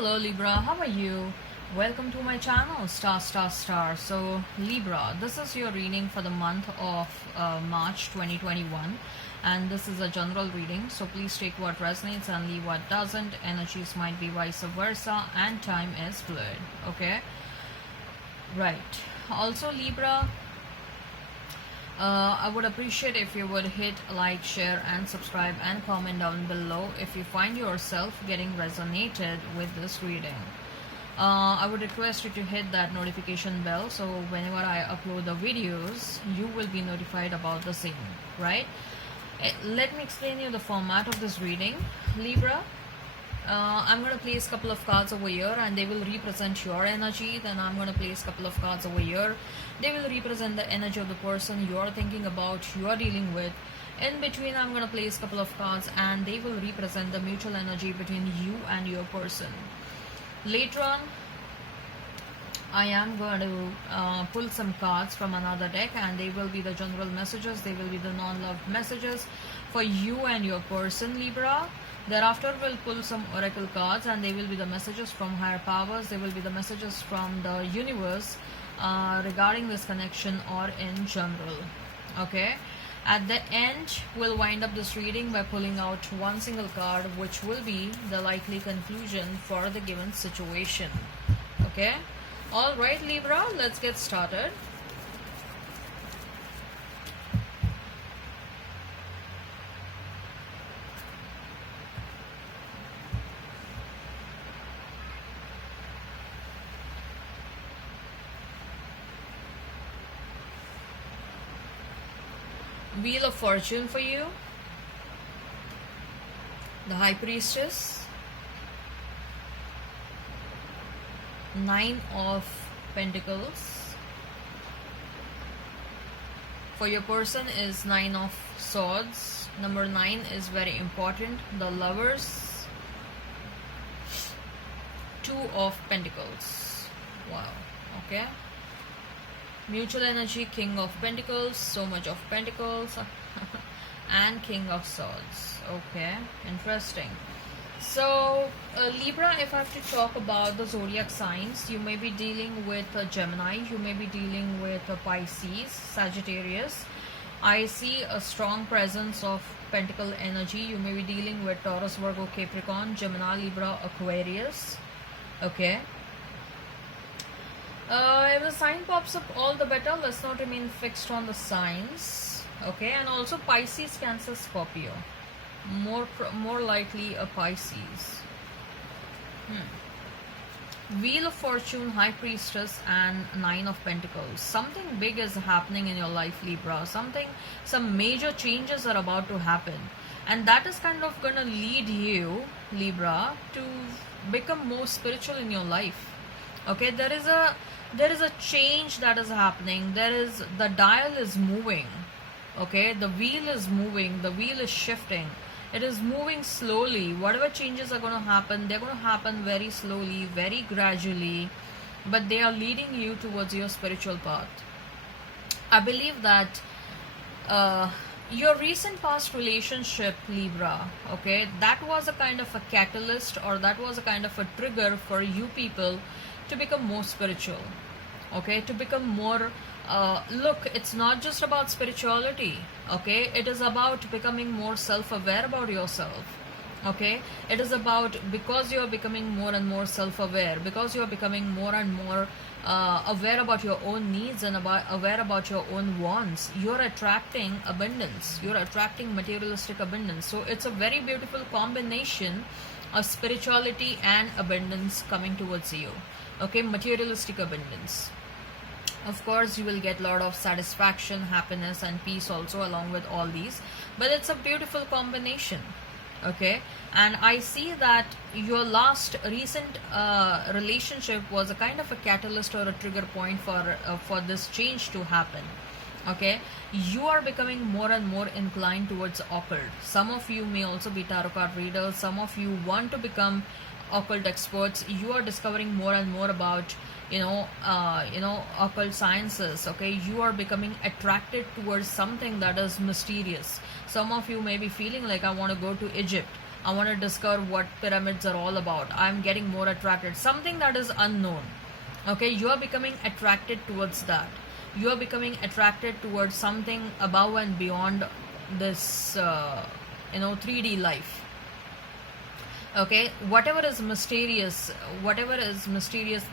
Hello Libra, how are you? Welcome to my channel Star. So Libra, this is your reading for the month of March 2021, and this is a general reading, so please take what resonates and leave what doesn't. Energies might be vice versa and time is fluid. Okay, right. Also Libra, I would appreciate if you would hit like, share and subscribe and comment down below if you find yourself getting resonated with this reading. I would request you to hit that notification bell so whenever I upload the videos you will be notified about the same, right? Let me explain you the format of this reading, Libra. I'm going to place a couple of cards over here and they will represent your energy. Then I'm going to place a couple of cards over here. They will represent the energy of the person you are thinking about, you are dealing with. In between, I'm going to place a couple of cards and they will represent the mutual energy between you and your person. Later on, I am going to pull some cards from another deck and they will be the general messages, they will be the non-love messages for you and your person, Libra. Thereafter, we'll pull some oracle cards and they will be the messages from higher powers, they will be the messages from the universe regarding this connection or in general. Okay, at the end, we'll wind up this reading by pulling out one single card, which will be the likely conclusion for the given situation. Okay, all right Libra, let's get started. Wheel of Fortune for you, the High Priestess, Nine of Pentacles. For your person is Nine of Swords. Number 9 is very important. The Lovers, Two of Pentacles. Wow. Okay. Mutual energy, King of Pentacles, so much of Pentacles, and King of Swords. Okay, interesting. So Libra, if I have to talk about the zodiac signs, you may be dealing with Gemini, you may be dealing with Pisces, Sagittarius. I see a strong presence of Pentacle energy. You may be dealing with Taurus, Virgo, Capricorn, Gemini, Libra, Aquarius. Okay. If the sign pops up, all the better. Let's not remain fixed on the signs. Okay, and also Pisces, Cancer, Scorpio. More likely a Pisces. Wheel of Fortune, High Priestess, and Nine of Pentacles. Something big is happening in your life, Libra. Some major changes are about to happen, and that is kind of gonna lead you, Libra, to become more spiritual in your life. Okay, there is a change that is happening. The dial is moving. Okay, the wheel is moving, the wheel is shifting. It is moving slowly. Whatever changes are going to happen, they're going to happen very slowly, very gradually, but they are leading you towards your spiritual path. I believe that your recent past relationship, Libra, okay, that was a kind of a catalyst, or that was a kind of a trigger for you people to become more spiritual. Okay, to become more look, it's not just about spirituality. Okay, it is about becoming more self-aware about yourself. Okay, it is about, because you are becoming more and more self-aware, because you are becoming more and more aware about your own needs and aware about your own wants, you're attracting abundance, you're attracting materialistic abundance. So it's a very beautiful combination of spirituality and abundance coming towards you. Okay, materialistic abundance. Of course, you will get a lot of satisfaction, happiness and peace also along with all these, but it's a beautiful combination. Okay, and I see that your last recent relationship was a kind of a catalyst or a trigger point for this change to happen. Okay, you are becoming more and more inclined towards occult. Some of you may also be tarot card readers. Some of you want to become occult experts. You are discovering more and more about occult sciences. Okay, you are becoming attracted towards something that is mysterious. Some of you may be feeling like, I want to go to Egypt, I want to discover what pyramids are all about. I'm getting more attracted. Something that is unknown. Okay, you are becoming attracted towards that. You are becoming attracted towards something above and beyond this, 3D life. Okay, whatever is mysterious,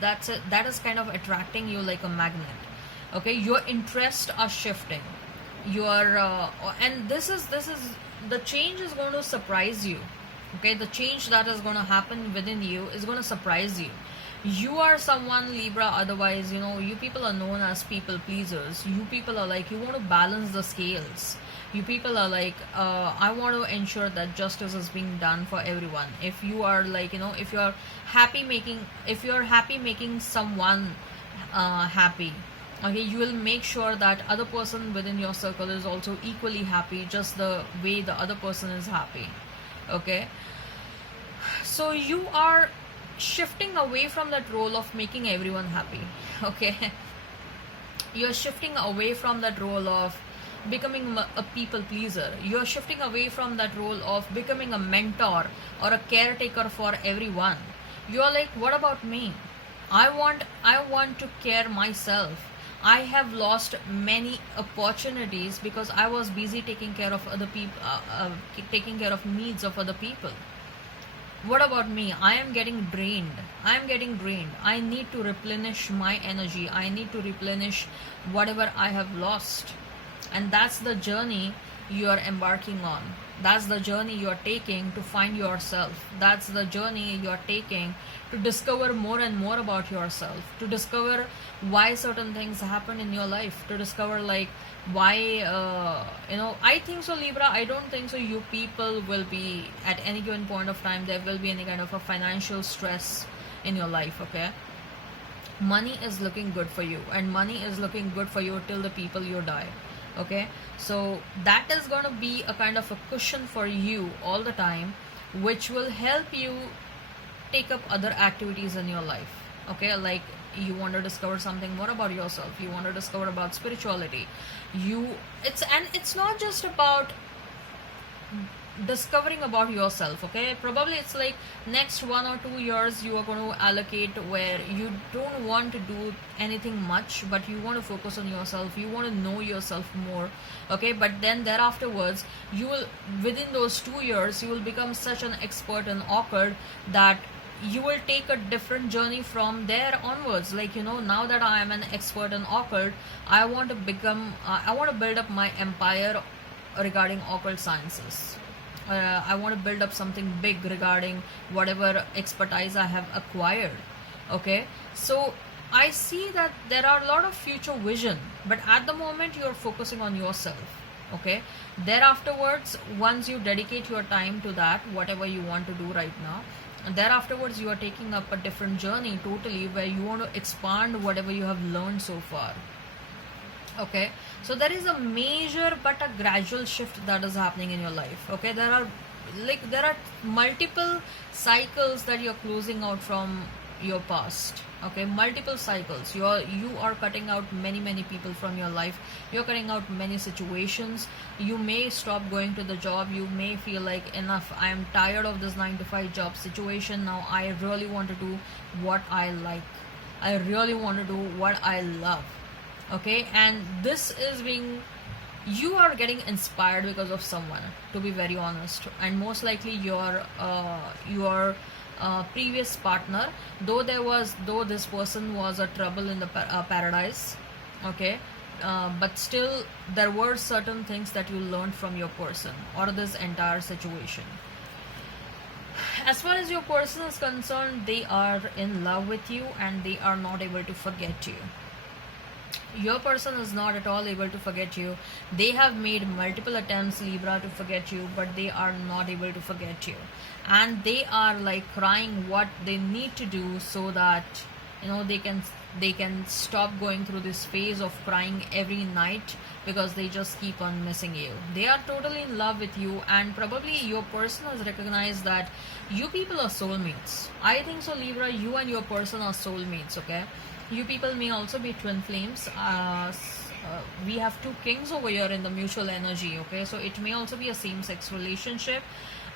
that is kind of attracting you like a magnet. Okay, your interests are shifting. Your and this is the change is going to surprise you. Okay, the change that is going to happen within you is going to surprise you. You are someone, Libra, otherwise, you people are known as people pleasers. You people are like, you want to balance the scales. You people are like, I want to ensure that justice is being done for everyone. If you are like, if you're happy making someone happy, okay, you will make sure that other person within your circle is also equally happy, just the way the other person is happy. Okay, so you are shifting away from that role of making everyone happy. Okay, you're shifting away from that role of becoming a people pleaser. You're shifting away from that role of becoming a mentor or a caretaker for everyone. You're like, what about me? I want to care myself. I have lost many opportunities because I was busy taking care of other people, taking care of needs of other people. What about me? I am getting drained. I need to replenish my energy. I need to replenish whatever I have lost. And that's the journey you are embarking on. That's the journey you are taking to find yourself. That's the journey you are taking to discover more and more about yourself, to discover why certain things happen in your life, to discover like why I think so, Libra, I don't think so you people will be at any given point of time there will be any kind of a financial stress in your life. Okay, money is looking good for you, and money is looking good for you till the people you die. Okay, so that is going to be a kind of a cushion for you all the time, which will help you take up other activities in your life. Okay, like you want to discover something more about yourself, you want to discover about spirituality. It's not just about discovering about yourself. Okay, probably it's like next 1 or 2 years you are going to allocate where you don't want to do anything much, but you want to focus on yourself, you want to know yourself more. Okay, but then thereafterwards you will, within those 2 years, you will become such an expert in occult that you will take a different journey from there onwards. Like, now that I am an expert in occult, I want to build up my empire regarding occult sciences. I want to build up something big regarding whatever expertise I have acquired. Okay, so I see that there are a lot of future vision, but at the moment you are focusing on yourself. Okay, thereafterwards, once you dedicate your time to that, whatever you want to do right now, and thereafterwards you are taking up a different journey totally, where you want to expand whatever you have learned so far. Okay, so there is a major but a gradual shift that is happening in your life. Okay, there are multiple cycles that you're closing out from your past. Okay, multiple cycles. You are cutting out many people from your life. You're cutting out many situations. You may stop going to the job. You may feel like, enough, I am tired of this 9 to 5 job situation. Now I really want to do what I like. I really want to do what I love. Okay, and this is being, you are getting inspired because of someone, to be very honest, and most likely your previous partner, though this person was a trouble in the paradise. Okay, but still there were certain things that you learned from your person or this entire situation. As far as your person is concerned, they are in love with you and they are not able to forget you. Your person is not at all able to forget you. They have made multiple attempts, Libra, to forget you, but they are not able to forget you. And they are like crying what they need to do so that they can stop going through this phase of crying every night, because they just keep on missing you. They are totally in love with you, and probably your person has recognized that you people are soulmates. I think so, Libra, you and your person are soulmates. Okay, you people may also be twin flames. We have two kings over here in the mutual energy. Okay, so it may also be a same-sex relationship.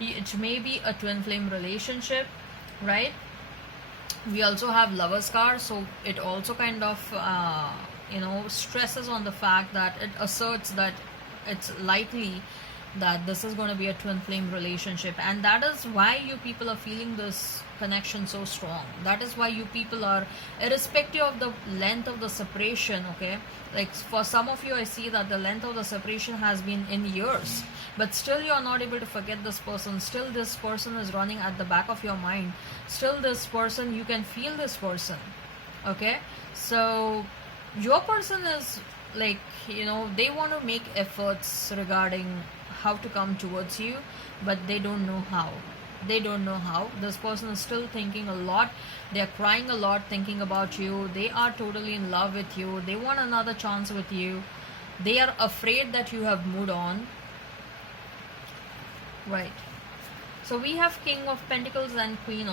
It may be a twin flame relationship, right? We also have Lover's card, so it also kind of stresses on the fact that it asserts that it's likely that this is going to be a twin flame relationship, and that is why you people are feeling this connection so strong. That is why you people are, irrespective of the length of the separation, okay, like for some of you I see that the length of the separation has been in years, but still you are not able to forget this person. Still this person is running at the back of your mind. Still this person, you can feel this person, okay? So your person is like, they want to make efforts regarding how to come towards you, but they don't know how. This person is still thinking a lot. They are crying a lot thinking about you. They are totally in love with you. They want another chance with you. They are afraid that you have moved on, right? So we have King of Pentacles and King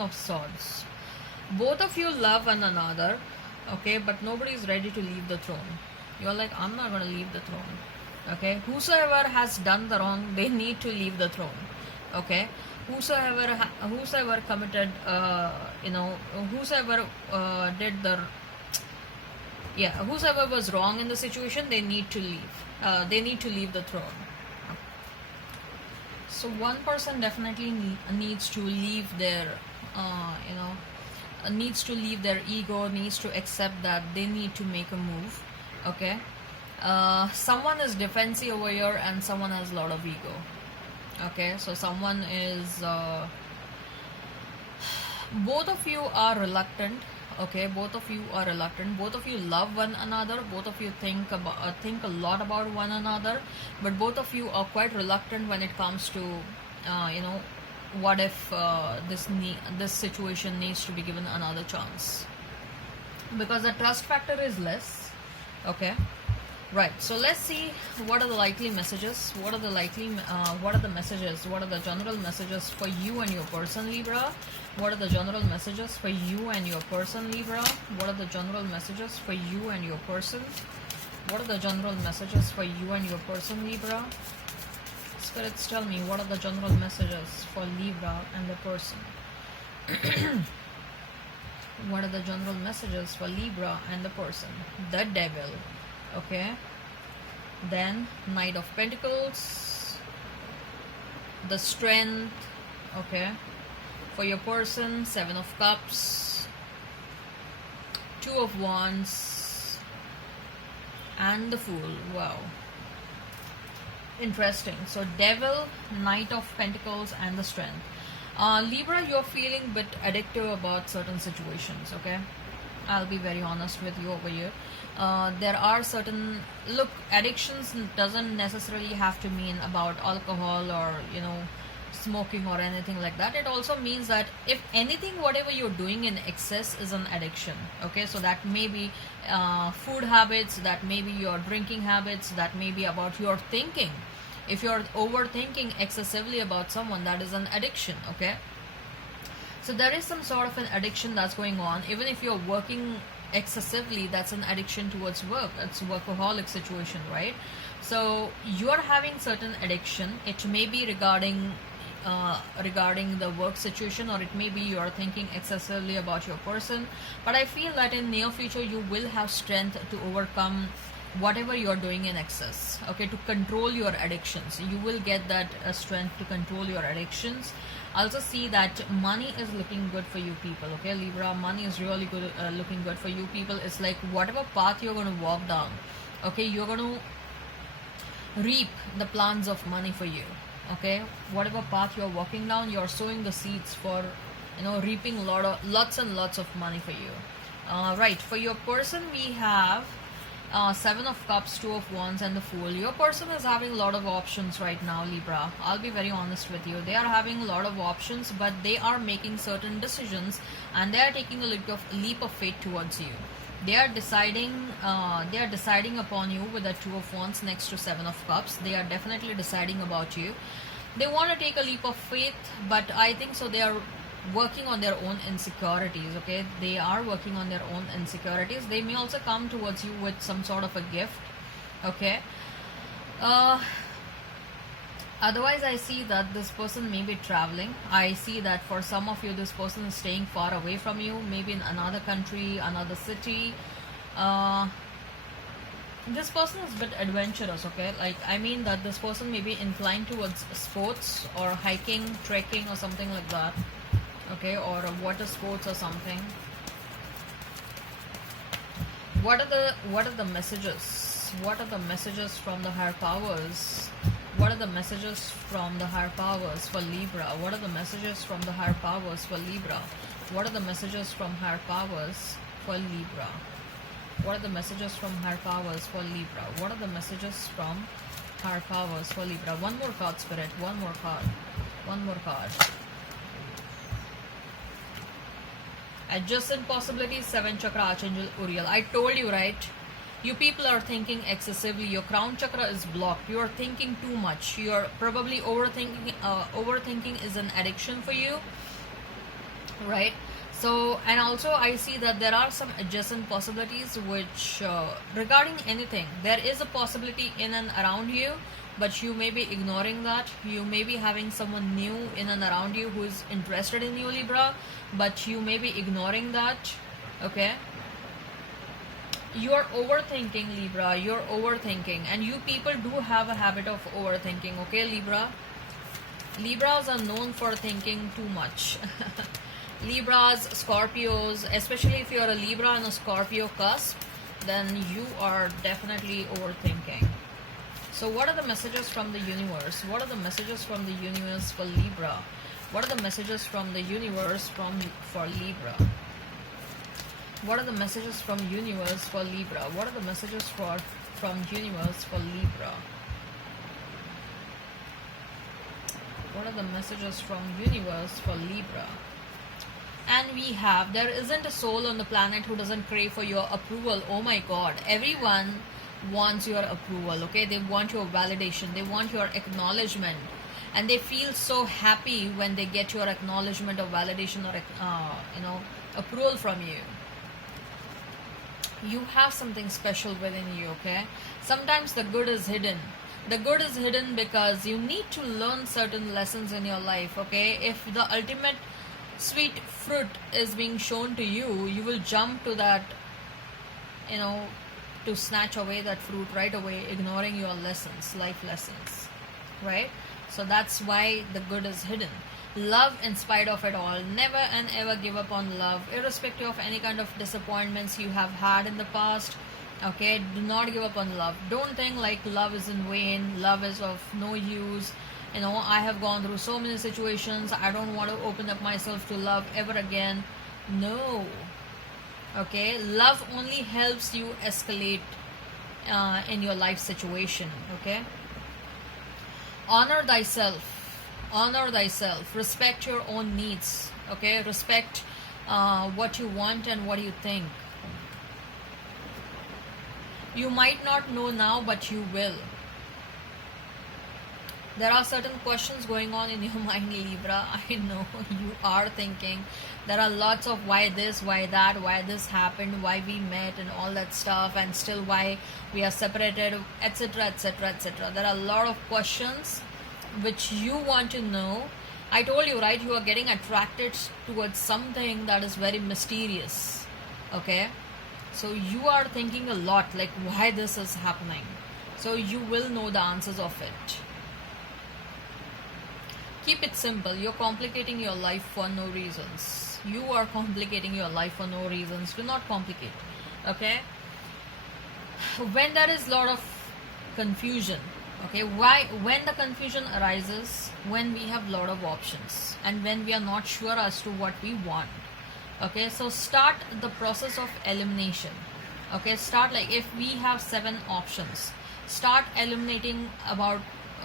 of Swords. Both of you love one another, okay, but nobody is ready to leave the throne. You're like, I'm not going to leave the throne, okay? Whosoever has done the wrong, they need to leave the throne, okay? Whosoever committed, whosoever did the, whosoever was wrong in the situation, they need to leave. They need to leave the throne. So one person definitely needs to leave their, needs to leave their ego, needs to accept that they need to make a move, okay? Someone is defensive over here and someone has a lot of ego, okay? So someone is, both of you are reluctant, okay? Both of you are reluctant. Both of you love one another. Both of you think a lot about one another, but both of you are quite reluctant when it comes to, what if this situation needs to be given another chance, because the trust factor is less, okay? Right, so let's see what are the likely messages. What are the messages? What are the general messages for you and your person, Libra? What are the general messages for you and your person, Libra? What are the general messages for you and your person? What are the general messages for you and your person, Libra? Spirits, tell me, what are the general messages for Libra and the person? What are the general messages for Libra and the person? The Devil, okay? Then Knight of Pentacles, the Strength, okay? For your person, Seven of Cups, Two of Wands, and the Fool. Wow, interesting. So Devil, Knight of Pentacles, and the Strength. Libra, you're feeling a bit addictive about certain situations, okay? I'll be very honest with you over here. There are certain, look, addictions doesn't necessarily have to mean about alcohol or, smoking or anything like that. It also means that if anything, whatever you're doing in excess is an addiction, okay? So that may be food habits, that may be your drinking habits, that may be about your thinking. If you're overthinking excessively about someone, that is an addiction, okay? So there is some sort of an addiction that's going on. Even if you're working excessively, that's an addiction towards work. It's a workaholic situation, right? So you're having certain addiction. It may be regarding the work situation, or it may be you're thinking excessively about your person. But I feel that in near future you will have strength to overcome whatever you're doing in excess, okay, to control your addictions. You will get that strength to control your addictions. Also see that money is looking good for you people, okay, Libra? Money is really good, looking good for you people. It's like whatever path you're going to walk down, okay, you're going to reap the plants of money for you, okay? Whatever path you're walking down, you're sowing the seeds for, reaping lots and lots of money for you. Right, for your person we have Seven of Cups, Two of Wands, and the Fool. Your person is having a lot of options right now, Libra. I'll be very honest with you. They are having a lot of options, but they are making certain decisions, and they are taking a leap of faith towards you. They are deciding upon you with the Two of Wands next to Seven of Cups. They are definitely deciding about you. They want to take a leap of faith, but I think so they are working on their own insecurities, okay? They are working on their own insecurities. They may also come towards you with some sort of a gift, okay? Otherwise, I see that this person may be traveling. I see that for some of you, this person is staying far away from you, maybe in another country, another city. Uh, this person is a bit adventurous, okay? Like, I mean that this person may be inclined towards sports or hiking, trekking, or something like that, okay? Or water sports or something. What are the messages? What are the messages from the higher powers? What are the messages from the higher powers for Libra? What are the messages from the higher powers for Libra? What are the messages from higher powers for Libra? What are the messages from higher powers for Libra? What are the messages from higher powers for Libra? One more card, Spirit. One more card. One more card. Adjacent possibilities, 7 chakra, Archangel Uriel. I told you, right? You people are thinking excessively. Your crown chakra is blocked. You are thinking too much. You are probably overthinking. Overthinking is an addiction for you, right? So, and also I see that there are some adjacent possibilities which, regarding anything, there is a possibility in and around you, but you may be ignoring that. You may be having someone new in and around you who is interested in you, Libra, but you may be ignoring that, okay? You are overthinking, Libra. You're overthinking, and you people do have a habit of overthinking, okay, Libra? Libras are known for thinking too much. Libras, Scorpios, especially if you're a Libra and a Scorpio cusp, then you are definitely overthinking. So what are the messages from the universe? What are the messages from the universe for Libra? What are the messages from the universe for Libra? What are the messages from universe for Libra? What are the messages from universe for Libra? What are the messages from universe for Libra? And we have, there isn't a soul on the planet who doesn't crave for your approval. Oh my God, everyone wants your approval, okay? They want your validation, they want your acknowledgement, and they feel so happy when they get your acknowledgement or validation or approval from you. You have something special within you, okay? Sometimes the good is hidden. The good is hidden because you need to learn certain lessons in your life, okay? If the ultimate sweet fruit is being shown to you, you will jump to that, to snatch away that fruit right away, ignoring your lessons, life lessons, right? So that's why the good is hidden. Love in spite of it all. Never and ever give up on love, irrespective of any kind of disappointments you have had in the past, okay? Do not give up on love. Don't think like love is in vain, love is of no use. I have gone through so many situations, I don't want to open up myself to love ever again. No, okay? Love only helps you escalate in your life situation, okay? Honor thyself. Honor thyself. Respect your own needs, okay? Respect what you want and what you think. You might not know now, but you will. There are certain questions going on in your mind, Libra. I know you are thinking. There are lots of why this, why that, why this happened, why we met and all that stuff, and still why we are separated, etc, etc, etc. There are a lot of questions which you want to know. I told you, right? You are getting attracted towards something that is very mysterious, okay? So you are thinking a lot, like why this is happening. So you will know the answers of it. Keep it simple. You're complicating your life for no reasons. You are complicating your life for no reasons. Do not complicate, okay? When there is a lot of confusion, okay, when the confusion arises, when we have a lot of options and when we are not sure as to what we want, okay, so start the process of elimination, okay? Start, like, if we have 7 options, start eliminating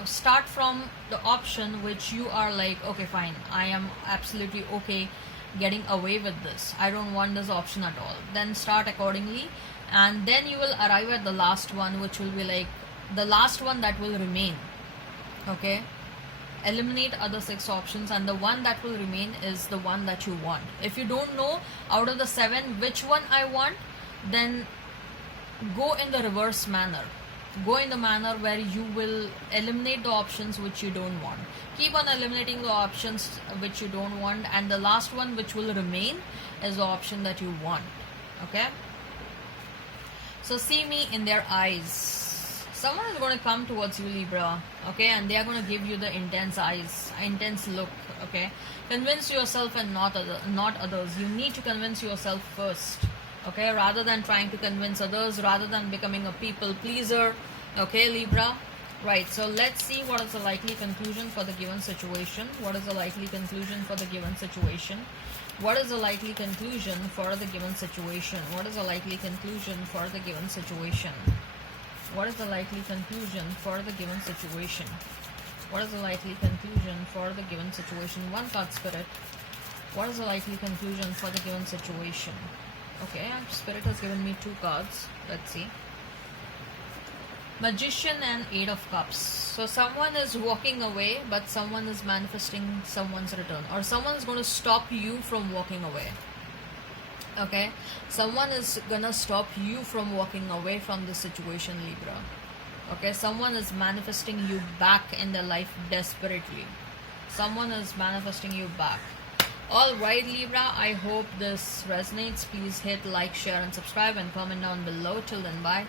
start from the option which you are like, okay, fine, I am absolutely okay getting away with this, I don't want this option at all. Then start accordingly, and then you will arrive at the last one, which will be like the last one that will remain, okay? Eliminate other 6 options, and the one that will remain is the one that you want. If you don't know out of the 7 which one I want, then go in the reverse manner, Go in the manner where you will eliminate the options which you don't want. Keep on eliminating the options which you don't want, and the last one which will remain is the option that you want. Okay? So see me in their eyes. Someone is going to come towards you, Libra, okay, and they are going to give you the intense eyes, intense look, okay. Convince yourself and not others. You need to convince yourself first, okay, rather than trying to convince others, rather than becoming a people pleaser, okay, Libra. Right, so let's see what is the likely conclusion for the given situation. What is the likely conclusion for the given situation? What is the likely conclusion for the given situation? What is the likely conclusion for the given situation? What is the likely conclusion for the given situation? What is the likely conclusion for the given situation? One card, Spirit. What is the likely conclusion for the given situation? Okay, Spirit has given me 2 cards. Let's see. Magician and 8 of Cups. So someone is walking away, but someone is manifesting someone's return, or someone is going to stop you from walking away. Okay, someone is gonna stop you from walking away from the situation, Libra. Okay, someone is manifesting you back in their life desperately. Someone is manifesting you back. Alright, Libra, I hope this resonates. Please hit like, share and subscribe and comment down below. Till then, bye.